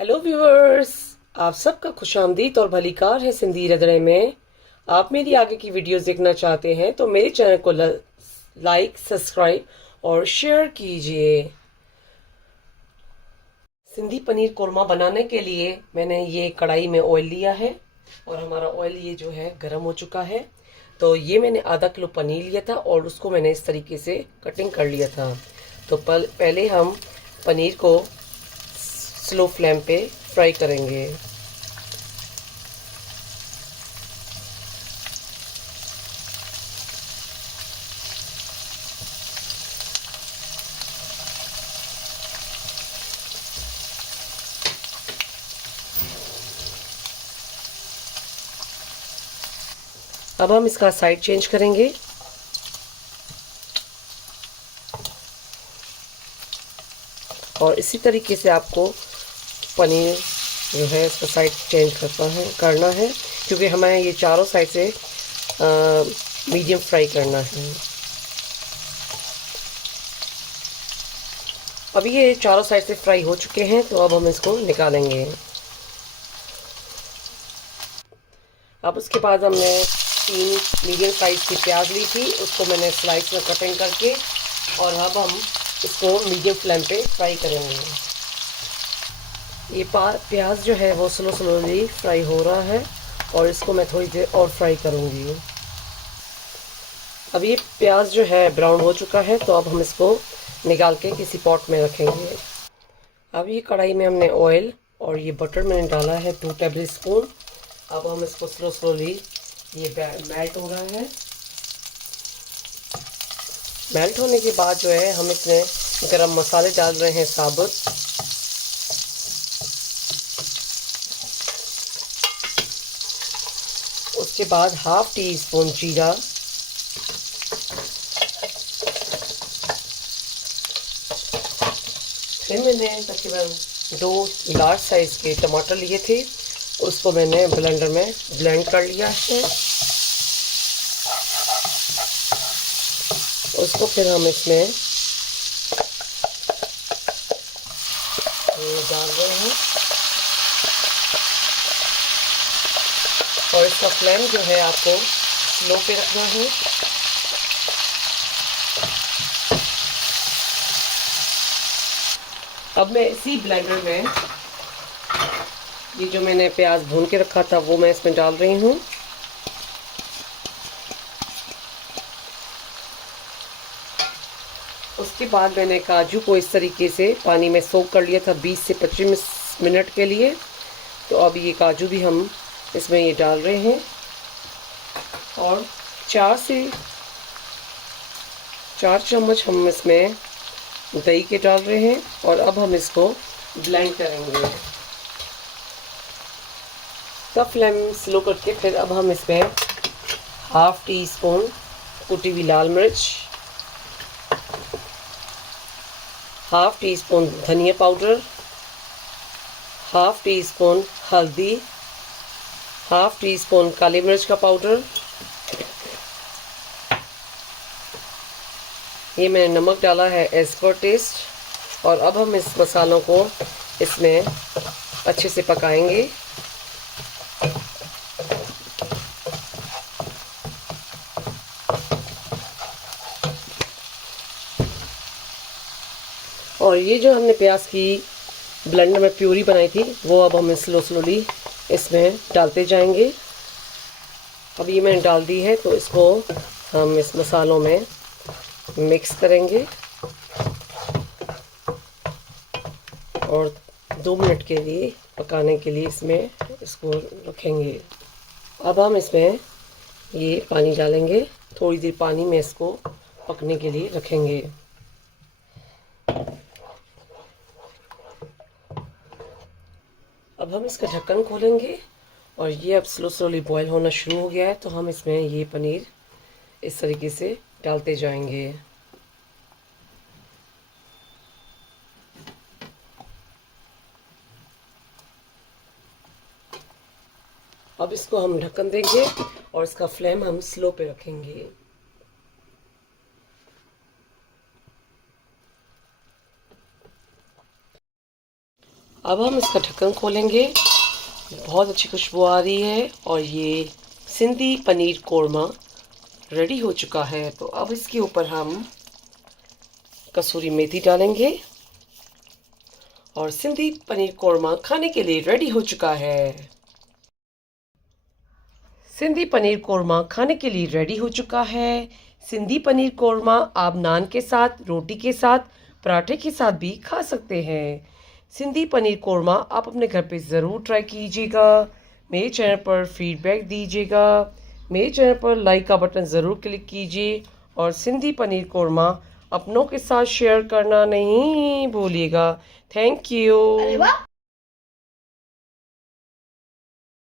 Hello viewers. आप सबका खुशामदीद और भलीकार है सिंधी रंधणे में। आप मेरी आगे की वीडियोस देखना चाहते हैं तो मेरे चैनल को लाइक, सब्सक्राइब और शेयर कीजिए। सिंधी पनीर कोरमा बनाने के लिए मैंने ये कढ़ाई में ऑयल लिया है और हमारा ऑयल ये जो है गर्म हो चुका है। तो ये मैंने आधा किलो पनीर लिया था और उसको मैंने इस तरीके से कटिंग कर लिया था। तो पहले हम पनीर को स्लो फ्लेम पे फ्राई करेंगे। अब हम इसका साइड चेंज करेंगे। और इसी तरीके से आपको पनीर जो है इसका साइड चेंज करना है क्योंकि हमें ये चारों साइड से मीडियम फ्राई करना है। अब ये चारों साइड से फ्राई हो चुके हैं तो अब हम इसको निकालेंगे। अब उसके बाद हमने 3 मीडियम साइज की प्याज ली थी, उसको मैंने स्लाइस में कटिंग करके और अब हम इसको मीडियम फ्लेम पे फ्राई करेंगे। ये प्याज जो है वो स्लोली फ्राई हो रहा है और इसको मैं थोड़ी देर और फ्राई करूँगी। अब ये प्याज जो है ब्राउन हो चुका है तो अब हम इसको निकाल के किसी पॉट में रखेंगे। अब ये कढ़ाई में हमने ऑयल और ये बटर मैंने डाला है 2 टेबल स्पून। अब हम इसको स्लोली ये मेल्ट हो रहा है। मेल्ट होने के बाद जो है हम इसमें गरम मसाले डाल रहे हैं साबुत। उसके बाद हाफ टी स्पून जीरा, फिर मैंने तकरीबन 2 लार्ज साइज के टमाटर लिए थे, उसको मैंने ब्लेंडर में ब्लेंड कर लिया है। उसको फिर हम इसमें डाल रहे हैं और इसका फ्लेम जो है आपको स्लो पे रखना है। अब मैं इसी ब्लेंडर में ये जो मैंने प्याज भून के रखा था वो मैं इसमें डाल रही हूँ। उसके बाद मैंने काजू को इस तरीके से पानी में सोक कर लिया था 20 से 25 मिनट के लिए। तो अब ये काजू भी हम इसमें ये डाल रहे हैं और 4 चम्मच हम इसमें दही के डाल रहे हैं और अब हम इसको ब्लेंड करेंगे। सब फ्लेम स्लो करके फिर अब हम इसमें हाफ टी स्पून कुटी हुई लाल मिर्च, हाफ टी स्पून धनिया पाउडर, हाफ टी स्पून हल्दी, हाफ टी स्पून काली मिर्च का पाउडर, ये मैंने नमक डाला है एज पर टेस्ट। और अब हम इस मसालों को इसमें अच्छे से पकाएंगे। और ये जो हमने प्याज की ब्लेंडर में प्यूरी बनाई थी वो अब हम स्लोली इसमें डालते जाएंगे। अब ये मैंने डाल दी है तो इसको हम इस मसालों में मिक्स करेंगे और 2 मिनट के लिए पकाने के लिए इसमें इसको रखेंगे। अब हम इसमें ये पानी डालेंगे, थोड़ी देर पानी में इसको पकने के लिए रखेंगे। अब हम इसका ढक्कन खोलेंगे और ये अब स्लोली बॉईल होना शुरू हो गया है तो हम इसमें ये पनीर इस तरीके से डालते जाएंगे। अब इसको हम ढक्कन देंगे और इसका फ्लेम हम स्लो पे रखेंगे। अब हम इसका ढक्कन खोलेंगे। बहुत अच्छी खुशबू आ रही है और ये सिंधी पनीर कोरमा रेडी हो चुका है। तो अब इसके ऊपर हम कसूरी मेथी डालेंगे और सिंधी पनीर कोरमा खाने के लिए रेडी हो चुका है। सिंधी पनीर कोरमा खाने के लिए रेडी हो चुका है। सिंधी पनीर कोरमा आप नान के साथ, रोटी के साथ, पराठे के साथ भी खा सकते हैं। सिंधी पनीर कोरमा आप अपने घर पे ज़रूर ट्राई कीजिएगा। मेरे चैनल पर फीडबैक दीजिएगा। मेरे चैनल पर लाइक का बटन ज़रूर क्लिक कीजिए और सिंधी पनीर कोरमा अपनों के साथ शेयर करना नहीं भूलिएगा। Thank you.